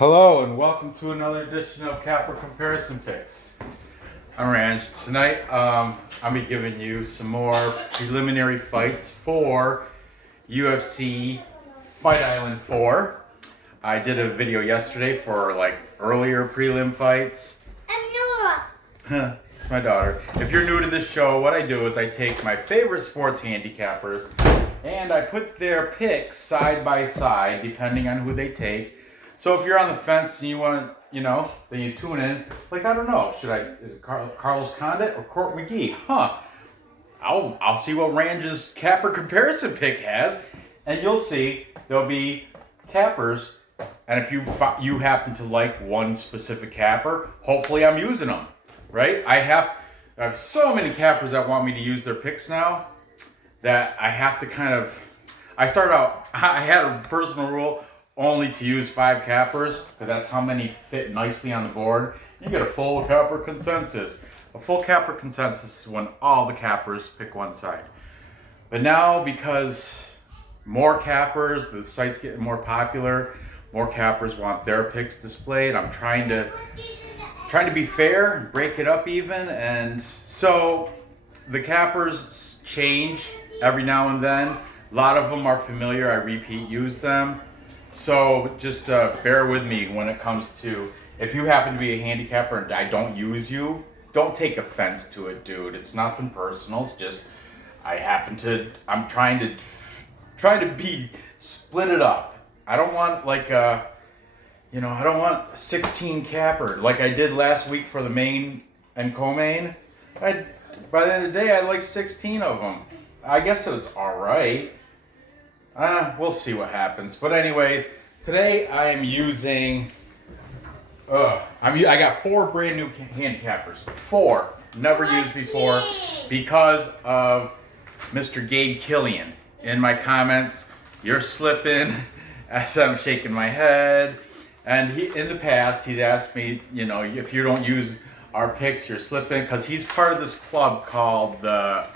Hello and welcome to another edition of Capper Comparison Picks. I'm Ranch. Tonight I'll be giving you some more preliminary fights for UFC Fight Island 4. I did a video yesterday for earlier prelim fights. It's my daughter. If you're new to this show, what I do is I take my favorite sports handicappers and I put their picks side by side depending on who they take. So if you're on the fence and you want to, then you tune in. I don't know, is it Carlos Condit or Court McGee? I'll see what Range's capper comparison pick has, and you'll see there'll be cappers. And if you happen to like one specific capper, hopefully I'm using them, right? I have so many cappers that want me to use their picks now that I have to I had a personal rule only to use 5 cappers, because that's how many fit nicely on the board. You get a full capper consensus. A full capper consensus is when all the cappers pick one side. But now, because more cappers, the site's getting more popular, more cappers want their picks displayed. I'm trying to be fair and break it up even, and so the cappers change every now and then. A lot of them are familiar, I repeat use them. So just bear with me when it comes to, if you happen to be a handicapper and I don't use you, don't take offense to it, dude. It's nothing personal. It's just I'm trying to be split it up. I don't want I don't want 16 capper like I did last week for the main and co-main. By the end of the day, I like 16 of them. I guess it was all right. We'll see what happens. But anyway, today I am using, I got 4 brand new handicappers. 4, never used before, because of Mr. Gabe Killian. In my comments, you're slipping, as I'm shaking my head. And in the past, he's asked me, if you don't use our picks, you're slipping, because he's part of this club called I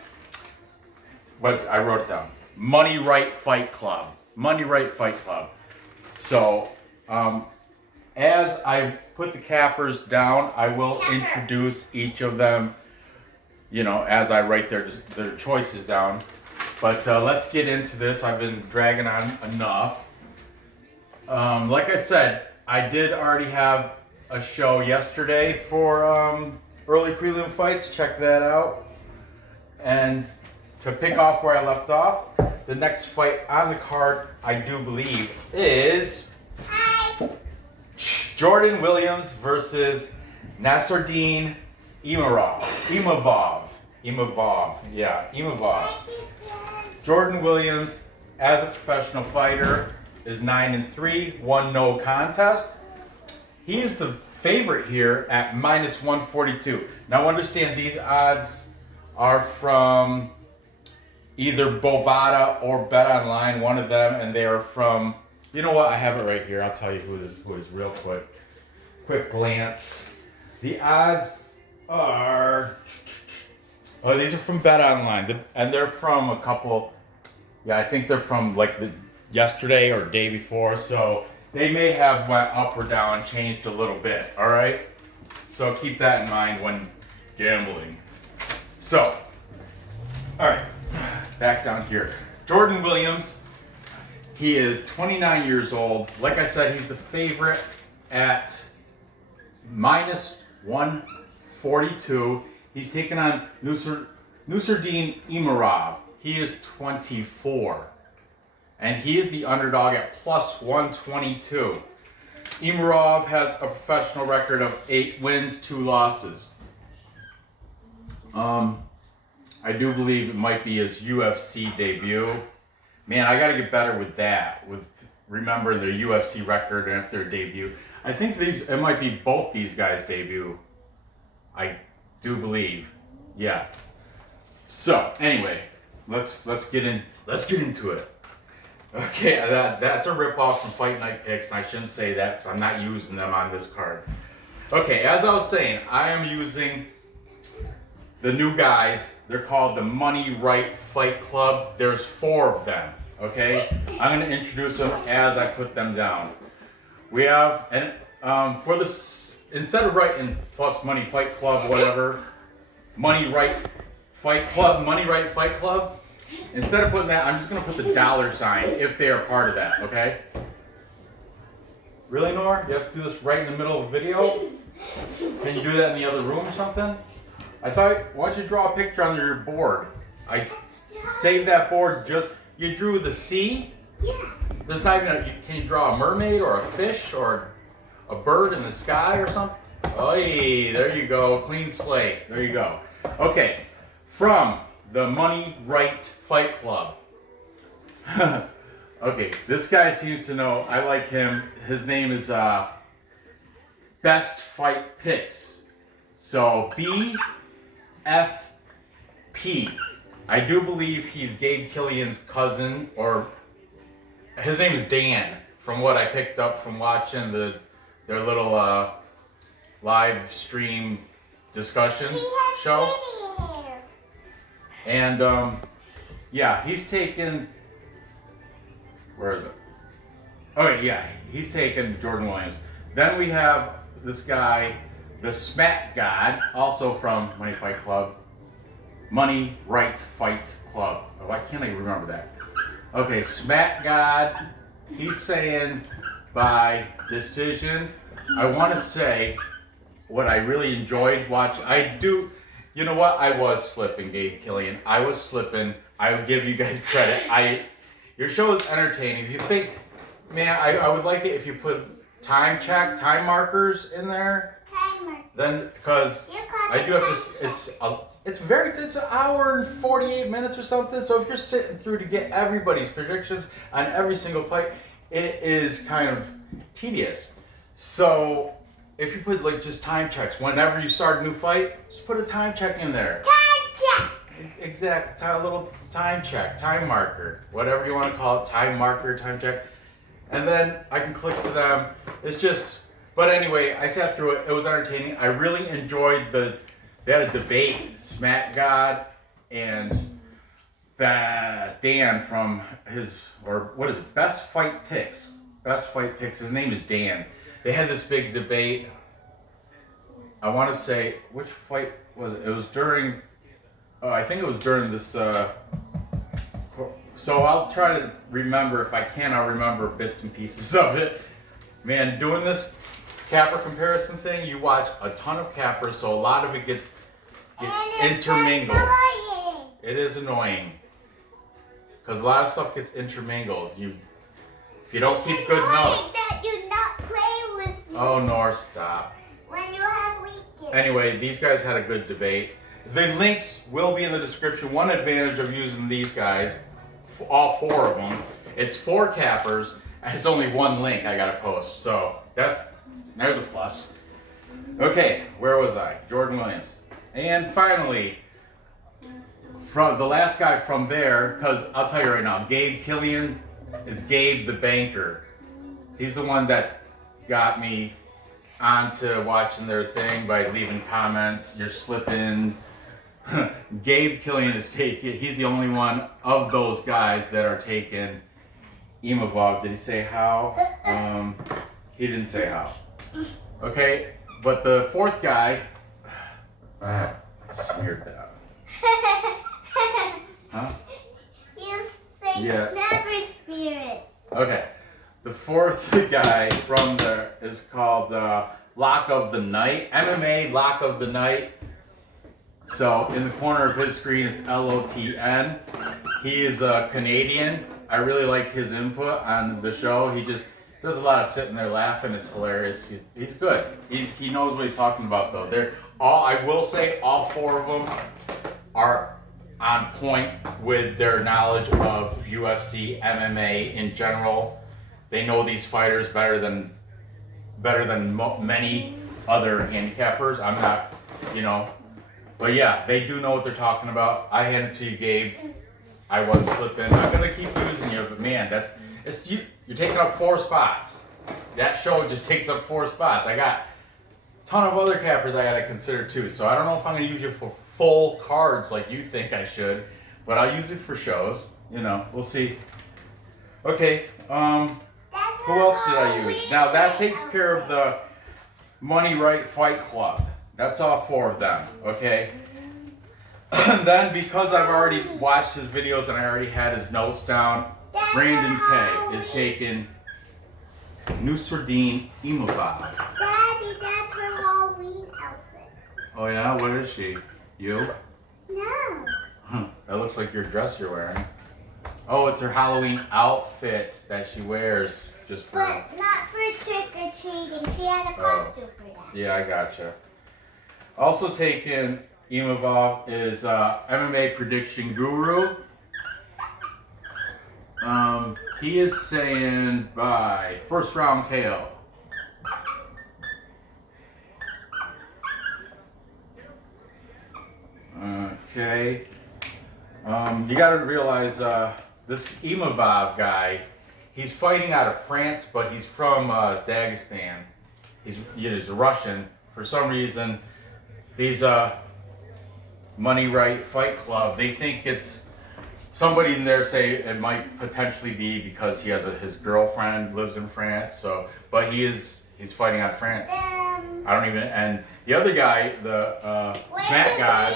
wrote it down. Money Right Fight Club. Money Right Fight Club. So, as I put the cappers down, I will introduce each of them, as I write their choices down. But let's get into this. I've been dragging on enough. Like I said, I did already have a show yesterday for early prelim fights. Check that out. And to pick off where I left off, the next fight on the card, I do believe, is Jourdain Williams versus Nassourdine Imavov. Jourdain Williams, as a professional fighter, is 9-3, won no contest. He is the favorite here at -142. Now understand, these odds are from either Bovada or Bet Online, one of them, and they are from, you know what, I have it right here. I'll tell you who is real quick. Quick glance. The odds are, these are from Bet Online, and they're from a couple, I think they're from the yesterday or day before, so they may have went up or down, changed a little bit, all right? So keep that in mind when gambling. So, all right. Back down here. Jourdain Williams, he is 29 years old. Like I said, he's the favorite at -142. He's taking on Nassourdine Imavov. He is 24. And he is the underdog at +122. Imavov has a professional record of 8 wins, 2 losses. I do believe it might be his UFC debut. Man, I got to get better with that, with remembering their UFC record and if their debut. I think it might be both these guys' debut. I do believe. Yeah. So, anyway, let's get into it. Okay, that's a ripoff from Fight Night Picks, and I shouldn't say that because I'm not using them on this card. Okay, as I was saying, I am using the new guys. They're called the Money Right Fight Club. There's 4 of them, okay? I'm going to introduce them as I put them down. We have, and for this, instead of writing plus money fight club, whatever, money right fight club, money right fight club, instead of putting that, I'm just going to put the $sign if they are part of that, okay? Really, Nora? You have to do this right in the middle of a video? Can you do that in the other room or something? I thought, why don't you draw a picture on your board? I saved that board just, you drew the sea? Yeah. There's not even can you draw a mermaid or a fish or a bird in the sky or something? Oh, there you go, clean slate, there you go. Okay, from the Money Right Fight Club. Okay, this guy seems to know, I like him. His name is Best Fight Picks. So BFP. I do believe he's Gabe Killian's cousin, or his name is Dan, from what I picked up from watching their little live stream discussion show. And yeah, he's taken, where is it? Oh yeah, he's taken Jourdain Williams. Then we have this guy, the Smack God, also from Money Fight Club. Money Right Fight Club. Oh, why can't I remember that? Okay, Smack God, he's saying by decision. I want to say what I really enjoyed watching. You know what? I was slipping, Gabe Killian. I was slipping. I would give you guys credit. Your show is entertaining. If you think, man, I would like it if you put time markers in there. Then, because I do have to, it's an hour and 48 minutes or something. So if you're sitting through to get everybody's predictions on every single fight, it is kind of tedious. So if you put like just time checks, whenever you start a new fight, just put a time check in there. Time check. Exactly, a little time check, time marker, whatever you want to call it, time marker, time check. And then I can click to them. It's just, but anyway, I sat through it. It was entertaining. I really enjoyed they had a debate, Smack God and Dan from Best Fight Picks. Best Fight Picks. His name is Dan. They had this big debate. I want to say, which fight was it? It was during, I think it was during this, so I'll try to remember. If I can, I'll remember bits and pieces of it. Man, doing this capper comparison thing, you watch a ton of cappers, so a lot of it gets intermingled. Annoying. It is annoying. Because a lot of stuff gets intermingled. If you don't keep good notes. That you not play with me. Oh, Nor, stop. When you have weekends. Anyway, these guys had a good debate. The links will be in the description. One advantage of using these guys, all four of them, it's 4 cappers, and it's only one link I gotta post. So there's a plus. Okay, where was I? Jourdain Williams. And finally, from the last guy from there, because I'll tell you right now, Gabe Killian is Gabe the Banker. He's the one that got me onto watching their thing by leaving comments. You're slipping. Gabe Killian is taking, he's the only one of those guys that are taking Imavov. Did he say how? He didn't say how. Okay, but the 4th guy, smeared that. Huh? You say never spirit. Okay, the 4th guy from there is called Lock of the Night, MMA Lock of the Night. So in the corner of his screen, it's LOTN. He is a Canadian. I really like his input on the show. He just does a lot of sitting there laughing. It's hilarious. He's good. He knows what he's talking about, though. I will say all 4 of them are on point with their knowledge of UFC, MMA in general. They know these fighters better than many other handicappers. I'm not, but yeah, they do know what they're talking about. I hand it to you, Gabe. I was slipping. I'm gonna keep using you, but man, you're taking up 4 spots. That show just takes up 4 spots. I got a ton of other cappers I gotta consider too. So I don't know if I'm gonna use you for full cards like you think I should, but I'll use it for shows. We'll see. Okay. That's Who else did I use? Now that takes care of the Money Right Fight Club. That's all 4 of them, okay? And then because I've already watched his videos and I already had his notes down, Brandon K is taking Nassourdine Imavov. Daddy, that's her Halloween outfit. Oh yeah, what is she? You? No. That looks like your dress you're wearing. Oh, it's her Halloween outfit that she wears just for... But not for trick-or-treating. She had a costume for that. Yeah, I gotcha. Also taking Imavov is MMA prediction guru. He is saying by first round KO. Okay. You got to realize this Imavov guy, he's fighting out of France, but he's from Dagestan. He's Russian. For some reason, these Money Right Fight Club, they think it's somebody in there say it might potentially be because he has his girlfriend lives in France. So, but he's fighting out of France. I don't even. And the other guy, the Smack guy,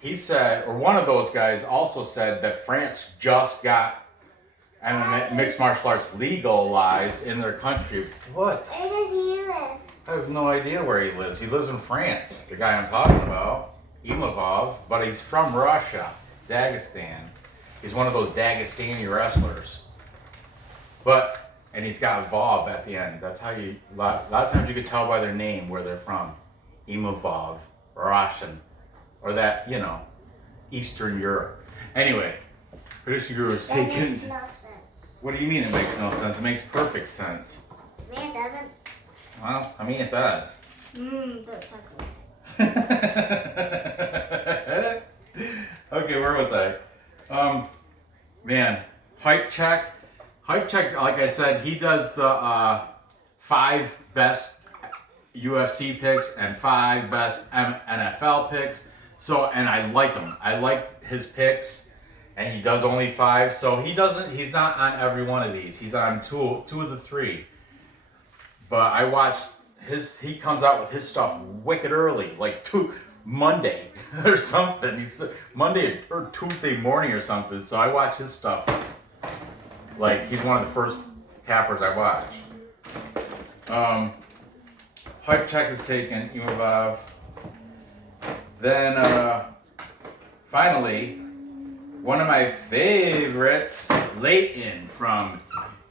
he said, or one of those guys also said that France just got mixed martial arts legalized in their country. What? Where does he live? I have no idea where he lives. He lives in France, the guy I'm talking about, Imavov, but he's from Russia, Dagestan. He's one of those Dagestani wrestlers. And he's got Vov at the end. That's how a lot of times you could tell by their name where they're from. Imavov, Russian, or that, Eastern Europe. Anyway, Producer Guru is That taking... makes no sense. What do you mean it makes no sense? It makes perfect sense. Me, it doesn't. Well, I mean it does. Don't talk about it. Okay, where was I? Man, Hype Check. Hype Check, like I said, he does the 5 best UFC picks and 5 best NFL picks. So, and I like him. I like his picks, and he does only 5. So he's not on every one of these. He's on two of the 3. But I watched he comes out with his stuff wicked early, like Monday or something. He's Monday or Tuesday morning or something. So I watch his stuff. Like, he's one of the first cappers I watch. Hype Check is taken, Imavov. Then, finally, one of my favorites, Leighton from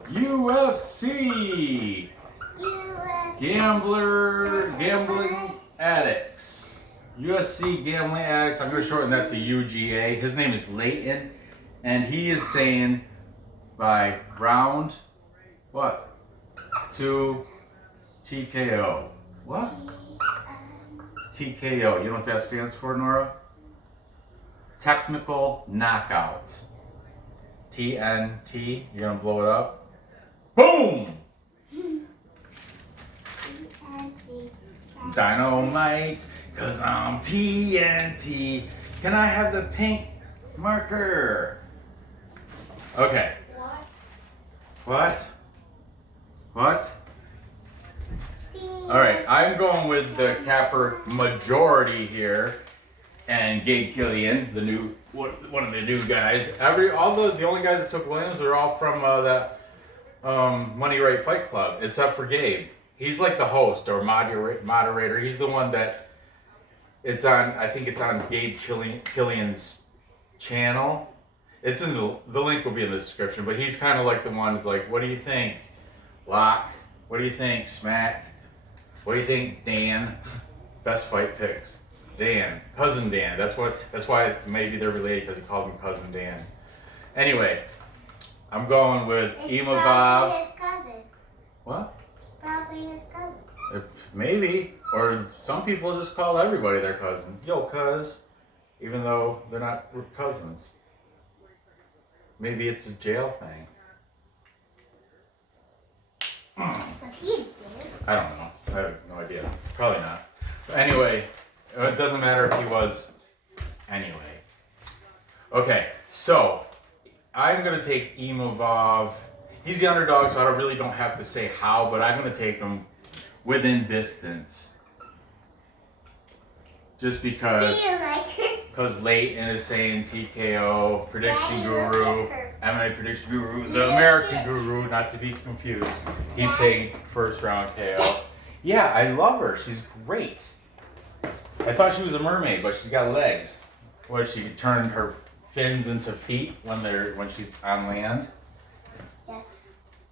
UFC. Gambling Addicts. UFC Gambling Addicts. I'm going to shorten that to UGA. His name is Leighton, and he is saying by round, 2 TKO. What? TKO. You know what that stands for, Nora? Technical knockout. TNT. You're going to blow it up. Boom! Dynamite, cause I'm TNT. Can I have the pink marker? Okay. What? Alright, I'm going with the capper majority here. And Gabe Killian, one of the new guys. The only guys that took Williams are all from that Money Right Fight Club, except for Gabe. He's like the host or moderator. He's the one that I think it's on Gabe Killian's channel. It's in the link will be in the description, but he's kind of like the one that's like, what do you think, Locke? What do you think, Smack? What do you think, Dan? Best fight picks. Dan, Cousin Dan. That's why maybe they're related, because he called him Cousin Dan. Anyway, I'm going with Imavov. Probably his cousin. What? Probably his cousin. Maybe. Or some people just call everybody their cousin. Yo, cuz. Even though they're not cousins. Maybe it's a jail thing. Was he dead? I don't know. I have no idea. Probably not. But anyway, it doesn't matter if he was. Anyway. Okay, so I'm going to take Imavov. He's the underdog, so I really don't have to say how, but I'm going to take him within distance. Just because. Do you like her? Because Leighton is saying TKO, Prediction Daddy, look Guru, at her. MMA Prediction Guru, the American Guru, not to be confused. He's saying first round KO. Yeah, I love her. She's great. I thought she was a mermaid, but she's got legs. Where she turned her fins into feet when she's on land. Yes.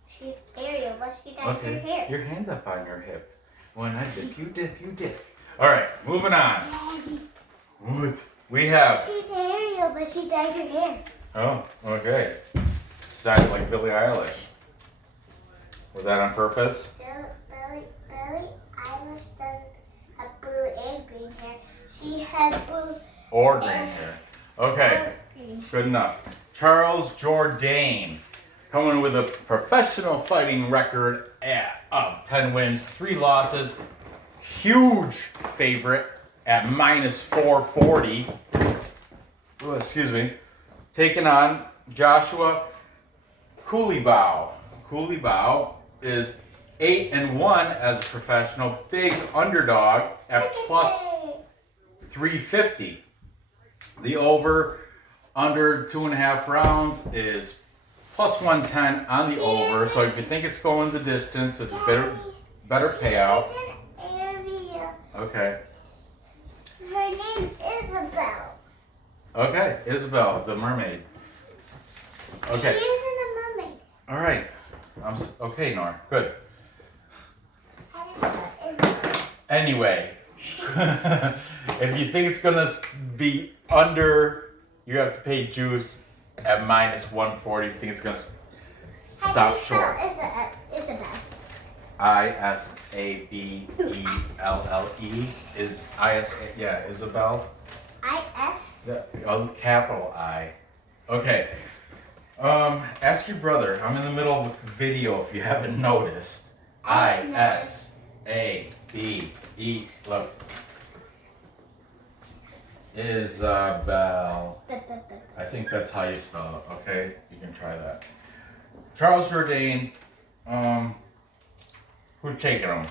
She's Ariel, but she dyed her Okay, hair. your hand up on your hip. When I dip, you dip, you dip. All right, moving on. Daddy. What? We have. She's Ariel, but she dyed her hair. Oh, okay. Sounded like Billie Eilish. Was that on purpose? Billie Eilish doesn't have blue and green hair. She has blue Or green hair. Okay, and green. good enough. Charles Jourdain, coming with a professional fighting record of 10 wins, 3 losses. Huge favorite at minus 440. Oh, excuse me. Taking on Joshua Culibao. Culibao is 8-1 as a professional, big underdog at plus 350. The over under 2.5 rounds is plus 110 on the over. So if you think it's going the distance, it's a better payout. She's an Ariel. Okay. Her name is Isabel. Okay, Isabel, the mermaid. Okay. She isn't a mermaid. All right. Okay, Nora. Good. Anyway, if you think it's gonna be under, you have to pay juice at minus 140. If you think it's gonna stop short. Isabel. Isabelle is yeah, Isabel. I-S. Capital I. Okay. Ask your brother. I'm in the middle of a video if you haven't noticed. I-S-A-B-E. Look. Isabel. I think that's how you spell it. Okay, you can try that. Charles Jourdain. Who's taking him?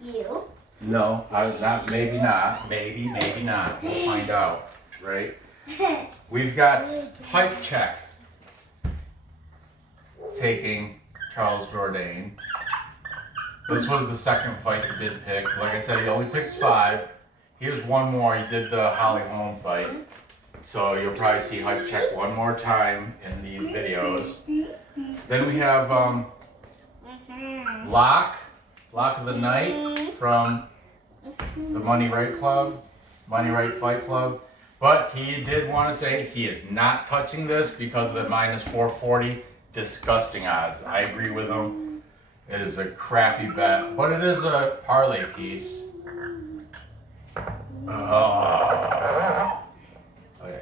You. No, not. Maybe not. Maybe not. We'll find out. Right. We've got Pipe Check taking Charles Jourdain. This was the second fight he did pick. Like I said, he only picks 5. Here's one more. He did the Holly Holm fight. So you'll probably see Hype Check one more time in these videos. Then we have Lock of the Night from the Money Right Fight Club. But he did want to say he is not touching this because of the minus 440 disgusting odds. I agree with him. It is a crappy bet, but it is a parlay piece. Okay.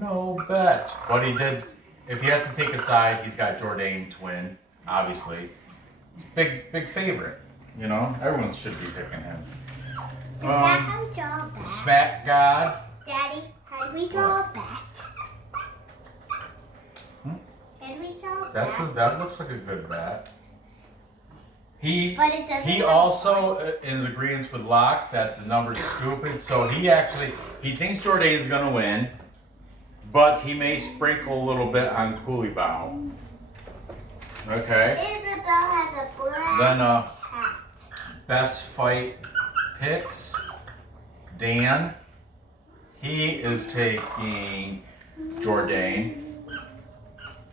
No bet. But he did, if he has to take a side, he's got Jourdain to win, obviously. Big favorite. You know, everyone should be picking him. Is that how we draw a bat? Smack God. Daddy, how do we draw a bat? Can we draw a bat? That looks like a good bet. He But it doesn't have also is agreeance with Locke that the number's stupid. So he thinks Jourdain's gonna win, but he may sprinkle a little bit on Culibao. Okay. Isabel has a black Then hat. best fight picks. Dan. He is taking Jourdain.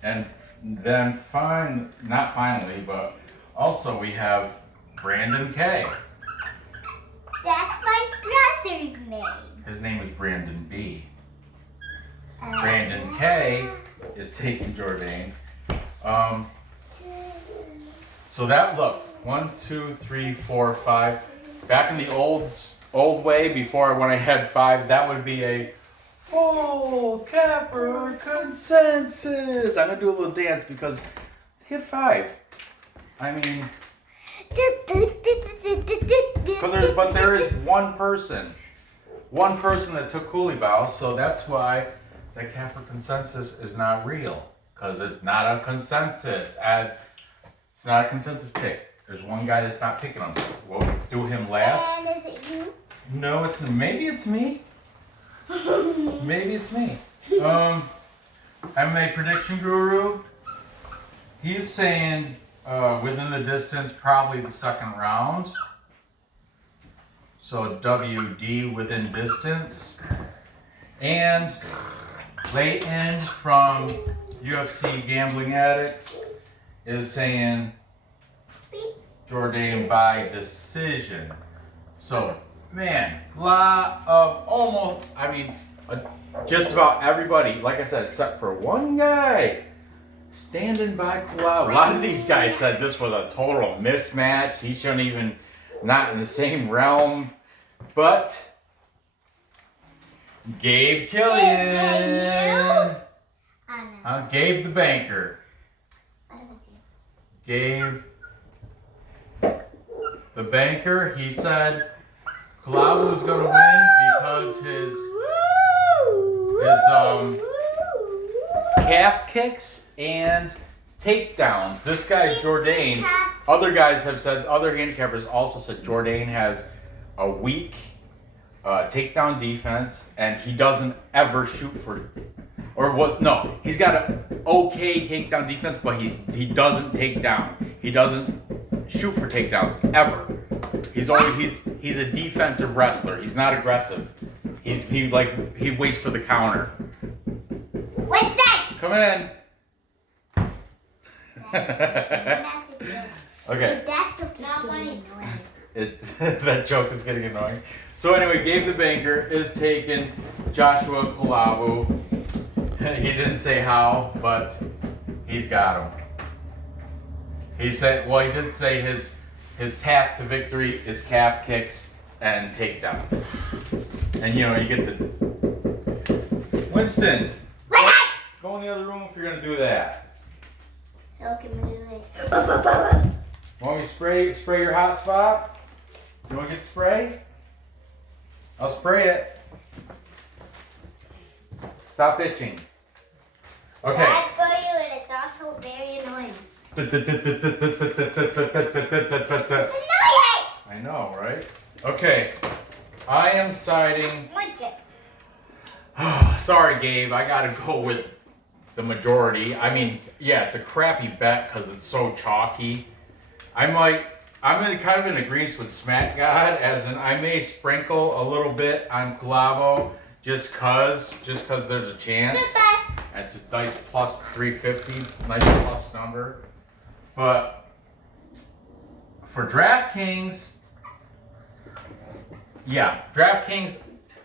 And then not finally, but also we have Brandon K. That's my brother's name. His name is Brandon B. Brandon K is taking Jourdain. So that, look, 1, 2, 3, 4, 5. Back in the old way, before when I had 5, that would be a full capper consensus. I'm gonna do a little dance because hit 5. I mean, but there is one person that took Culibao, so that's why the capper consensus is not real. because it's not a consensus. It's not a consensus pick. There's one guy that's not picking him. We'll do him last. And is it you? No, maybe it's me. Maybe it's me. MMA prediction guru. He's saying within the distance, probably the second round. So WD within distance. And Leighton from UFC Gambling Addicts is saying Jourdain by decision. So, man, lot of almost, just about everybody, like I said, except for one guy, standing by Culibao. A lot of these guys said this was a total mismatch. He shouldn't even, not in the same realm. But Gabe Killian. Gabe the banker. Gabe the banker, he said Culibao was going to win because his calf kicks and takedowns. This guy Jourdain, other guys have said, other handicappers also said Jourdain has a weak takedown defense, and he doesn't ever shoot for, or what? No, he's got an okay takedown defense, but he doesn't take down. He doesn't shoot for takedowns ever. He's a defensive wrestler. He's not aggressive. He waits for the counter. What's that? Come in. Okay. That joke is not funny. That joke is getting annoying. So anyway, Gabe the banker is taking Joshua Culibao. He didn't say how, but he's got him. He said, well, he did say his path to victory is calf kicks and takedowns. And you get the Winston. Go in the other room if you're gonna do that. So can we do it? Want me to spray your hot spot? You want to get the spray? I'll spray it. Stop itching. Okay. Bad for you, and it's also very annoying. It's annoying! I know, right? Okay. I am siding. Like it. Sorry, Gabe. I gotta go with the majority. Yeah, it's a crappy bet because it's so chalky. I'm kind of in agreement with Smack God, as in I may sprinkle a little bit on Culibao just cause there's a chance. It's a nice plus 350, nice plus number. But for DraftKings,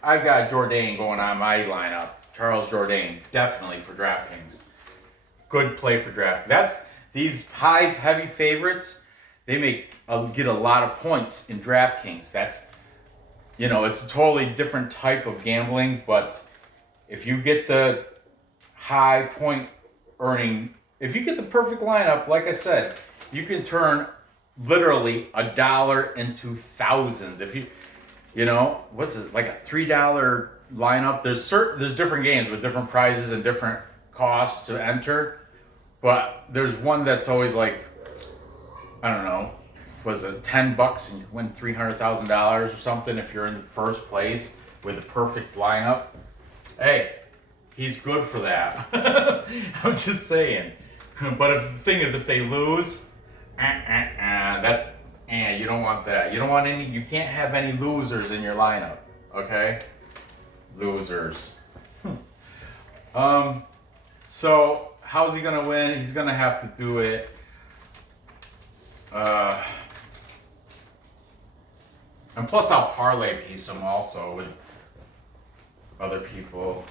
I've got Jourdain going on my lineup. Charles Jourdain, definitely for DraftKings. Good play for DraftKings. These high, heavy favorites, they get a lot of points in DraftKings. It's a totally different type of gambling, but if you get the high point earning, if you get the perfect lineup, like I said, you can turn literally $1 into thousands. If what's it, like a $3 lineup? There's different games with different prizes and different costs to enter, but there's one that's always like, I don't know, was it $10 and you win $300,000 or something if you're in first place with the perfect lineup. Hey, he's good for that. I'm just saying. But the thing is, if they lose, you don't want that. You don't want any. You can't have any losers in your lineup. Okay, losers. So how's he gonna win? He's gonna have to do it. And plus I'll parlay piece him also with other people.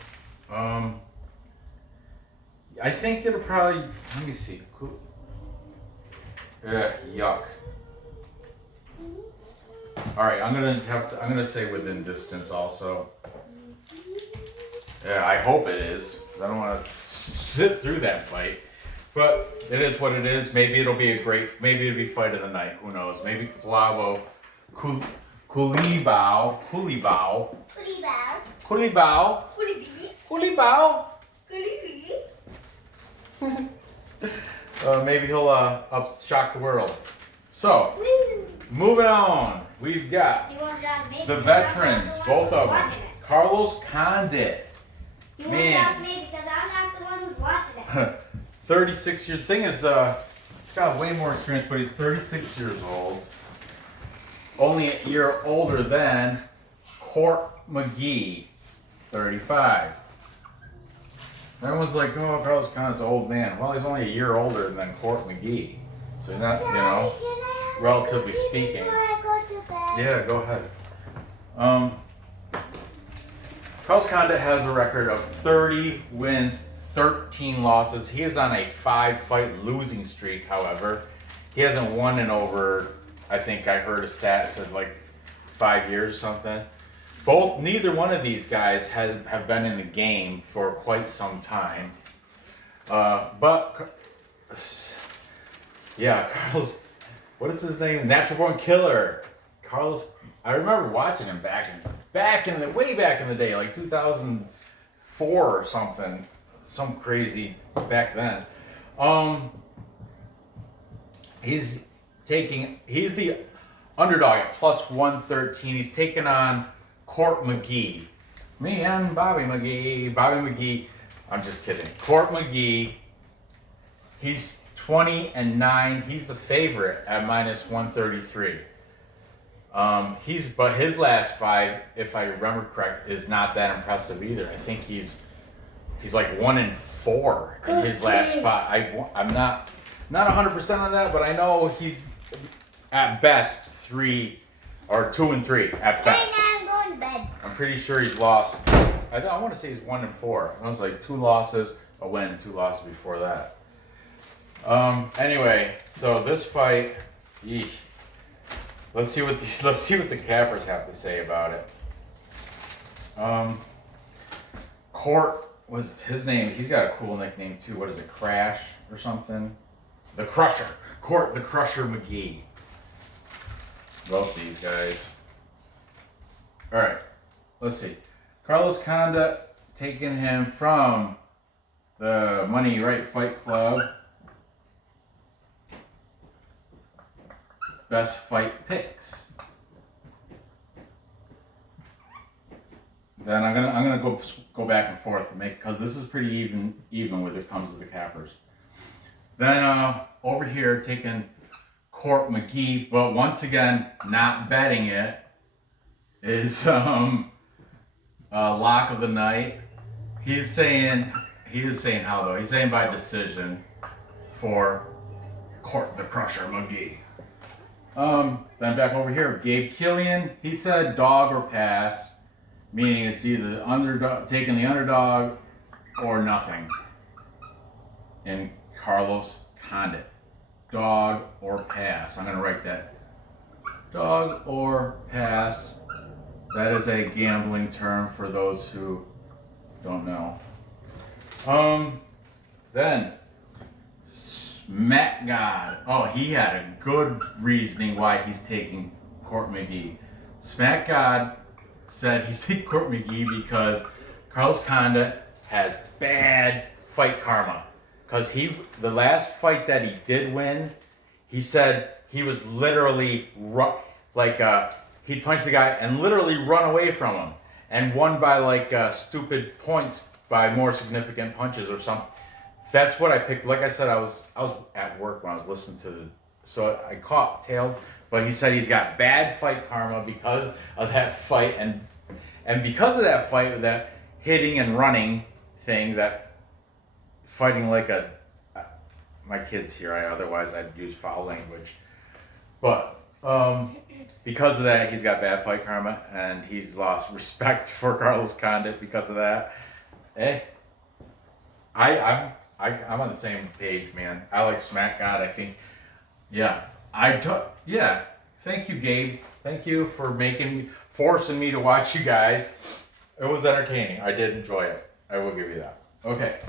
I think it'll probably, let me see. Yuck. All right, I'm gonna say within distance also. Yeah, I hope it is. I don't want to sit through that fight. But it is what it is. Maybe it'll be maybe it'll be fight of the night. Who knows? Maybe Culibao Maybe he'll shock the world. So, moving on, we've got You want to drop me? the veterans, both of them. Carlos Condit. You want to drop me because I'm not the one who's watching it. 36 years. Thing is, he's got way more experience, but he's 36 years old. Only a year older than Court McGee, 35. Everyone's like, oh, Carlos Condit's an old man. Well, he's only a year older than Court McGee. So he's not, relatively speaking. Before I go to bed? Yeah, go ahead. Carlos Condit has a record of 30 wins, 13 losses. He is on a 5-fight losing streak, however. He hasn't won in over, I think I heard a stat said like 5 years or something. Neither one of these guys have been in the game for quite some time. But yeah, Carlos, what is his name? Natural Born Killer. Carlos, I remember watching him way back in the day, like 2004 or something, some crazy back then. He's the underdog at plus 113. He's taking on Court McGee. Me and Bobby McGee. I'm just kidding. Court McGee. He's 20-9. He's the favorite at minus 133. But his last 5, if I remember correct, is not that impressive either. I think he's like 1-4 in his last 5. I'm not 100% on that, but I know he's at best 3 or 2-3 at best. I'm going to bed. I'm pretty sure he's lost. I want to say he's 1-4. It was like 2 losses, a win, 2 losses before that. Anyway, so this fight, yeesh. Let's see what the cappers have to say about it. Court was his name. He's got a cool nickname too. What is it? Crash or something? The Crusher. Court the Crusher McGee. Both these guys. All right. Let's see. Carlos Condit taking him from the Money Right Fight Club. Best fight picks. Then I'm gonna go back and forth and because this is pretty even when it comes to the cappers. Then over here taking Court McGee, but once again not betting it is lock of the night. He is saying how though? He's saying by decision for Court the Crusher McGee. Then back over here, Gabe Killian, he said dog or pass, meaning it's either taking the underdog or nothing. And Carlos Condit, dog or pass. I'm gonna write that. Dog or pass. That is a gambling term for those who don't know. Then Matt God. Oh, he had a good reasoning why he's taking Court McGee. Smack God said he's taking Court McGee because Carlos Condit has bad fight karma. Because the last fight that he did win, he said he was literally he'd punch the guy and literally run away from him and won by stupid points by more significant punches or something. That's what I picked. Like I said, I was at work when I was listening to so I caught tails, but he said he's got bad fight karma because of that fight and because of that fight with that hitting and running thing, that fighting like my kids here, otherwise I'd use foul language. But because of that, he's got bad fight karma and he's lost respect for Carlos Condit because of that. I'm on the same page, man. I like Smack God. I think, Thank you, Gabe. Thank you for forcing me to watch you guys. It was entertaining. I did enjoy it. I will give you that. Okay.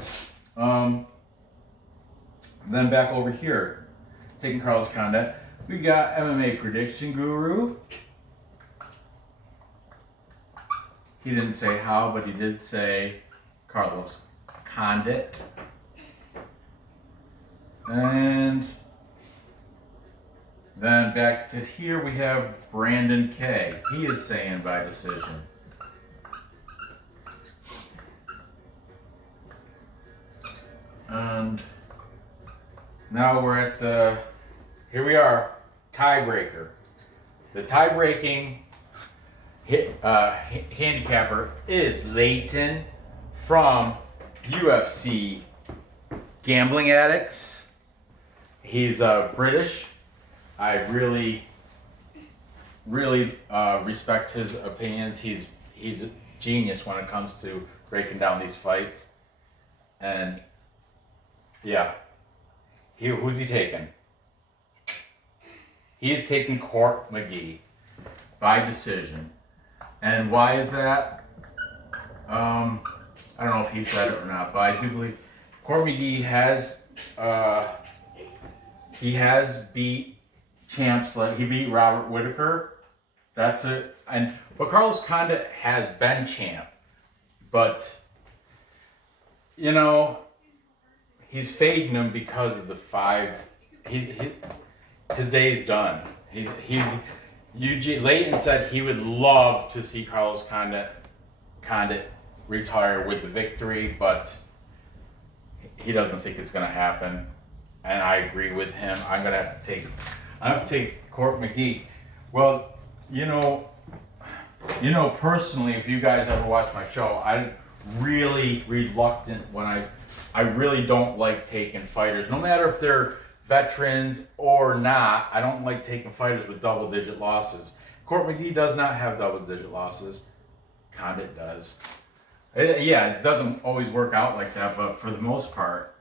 Then back over here, taking Carlos Condit, we got MMA Prediction Guru. He didn't say how, but he did say Carlos Condit. And then back to here we have Brandon K. He is saying by decision. And now we're at here we are, tiebreaker. The tie-breaking handicapper is Leighton from UFC Gambling Addicts. He's British. I really respect his opinions. He's a genius when it comes to breaking down these fights. And yeah, who's he taking? He's taking Court McGee by decision. And why is that? I don't know if he said it or not, but I do believe Court McGee has beat champs. Like he beat Robert Whittaker. That's it. But Carlos Condit has been champ, but you know he's fading him because of the 5. His day is done. Leighton said he would love to see Carlos Condit retire with the victory, but he doesn't think it's going to happen. And I agree with him. I have to take Court McGee. Well, you know, personally, if you guys ever watch my show, I'm really reluctant when I really don't like taking fighters, no matter if they're veterans or not. I don't like taking fighters with double-digit losses. Court McGee does not have double-digit losses. Condit does. It doesn't always work out like that, but for the most part,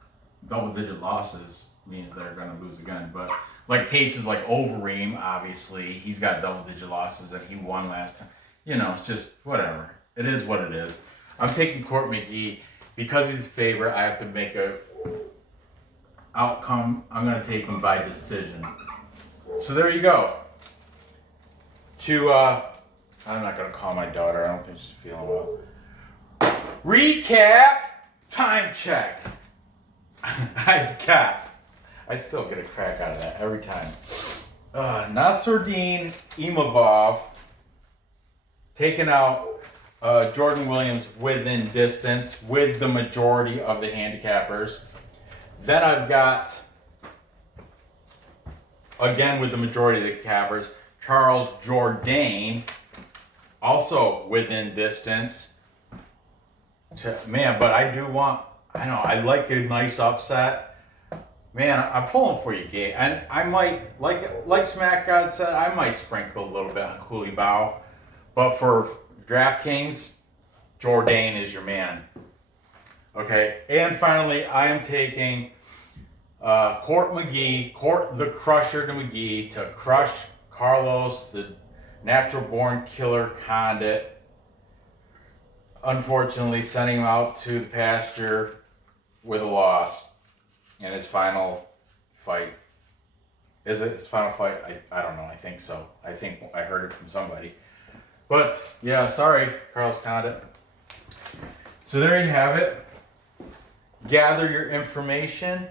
double-digit losses means they're going to lose again. But like cases like Overeem, obviously, he's got double-digit losses and he won last time. You know, it's just whatever. It is what it is. I'm taking Court McGee because he's the favorite. I have to make a outcome. I'm going to take him by decision. So there you go. I'm not going to call my daughter. I don't think she's feeling well. Recap. Time check. I still get a crack out of that every time. Nassourdine Imavov taking out Jordan Williams within distance with the majority of the handicappers. Then I've got, again with the majority of the cappers, Charles Jourdain, also within distance. Man, but I like a nice upset. Man, I'm pulling for you, Gabe. And I might, like Smack God said, I might sprinkle a little bit on Culibao. But for DraftKings, Jourdain is your man. Okay, and finally, I am taking Court the Crusher to McGee to crush Carlos, the natural-born killer Condit. Unfortunately, sending him out to the pasture with a loss in his final fight. Is it his final fight? I don't know. I think so. I think I heard it from somebody. But, yeah, sorry, Carlos Condit. So there you have it. Gather your information,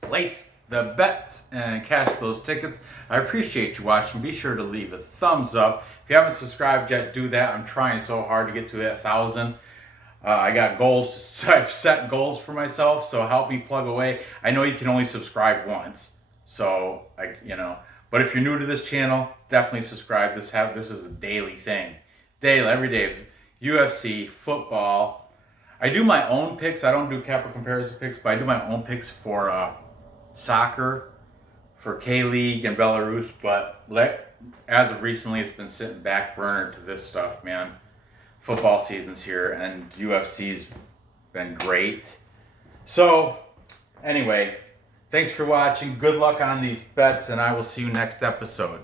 place the bets, and cash those tickets. I appreciate you watching. Be sure to leave a thumbs up. If you haven't subscribed yet, do that. I'm trying so hard to get to that 1,000. I got goals. I've set goals for myself, so help me plug away. I know you can only subscribe once, so But if you're new to this channel, definitely subscribe. This is a daily thing, every day. UFC, football. I do my own picks. I don't do Capper comparison picks, but I do my own picks for soccer, for K-League and Belarus. But as of recently, it's been sitting back burner to this stuff, man. Football season's here, and UFC's been great. So, anyway, thanks for watching. Good luck on these bets, and I will see you next episode.